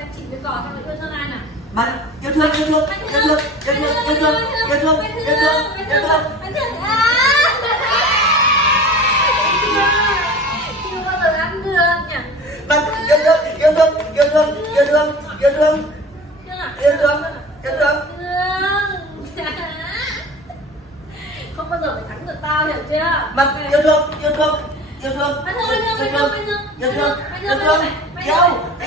xem chị với cỏ xong rồi yêu thương ai nào. Bạn yêu thương, yêu thương, yêu thương, yêu thương, yêu thương, yêu thương, yêu thương. Chưa bao giờ ăn được nhỉ. Bạn yêu thương, yêu thương, yêu thương, yêu thương, yêu thương, Thương à? yêu thương, yêu thương. Thương. Không bao giờ phải thắng được tao, hiểu chưa? Bạn yêu thương, yêu thương, yêu thương, Mày thương, mày thương, mày thương, mày thương, yêu thương, mày yêu thương, thương, mày yêu thương,